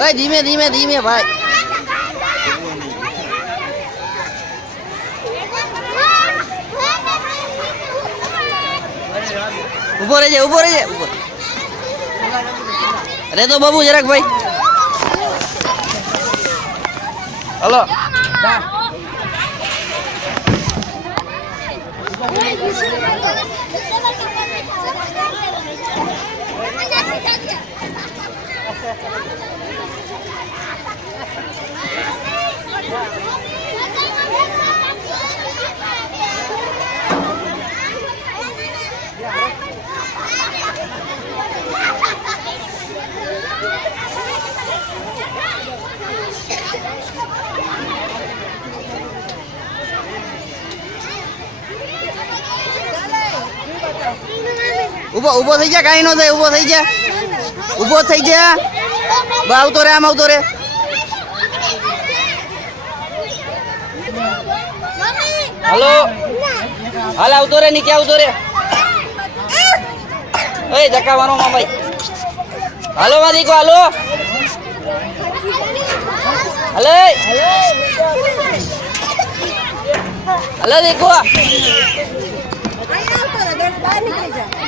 ઓય ધીમે ધીમે ધીમે ભાઈ ઉભો રહેજે ઉભો રહેજે અરે તો બાબુ જરાક ભાઈ હલો ઉભો થઈ જા કાઈ નો થાય ઉભો થઈ જા ઉભો થઈ જા બા આવતો રે આમ આવતો રે હલો હાલ આવતો રે નીચે આવતો રે ઓય ધક્કા મારો માં ભાઈ હાલો માં દીકો હાલો હાલે હાલો દીકો અહીંયા આવતો રે બહાર નીકળી જા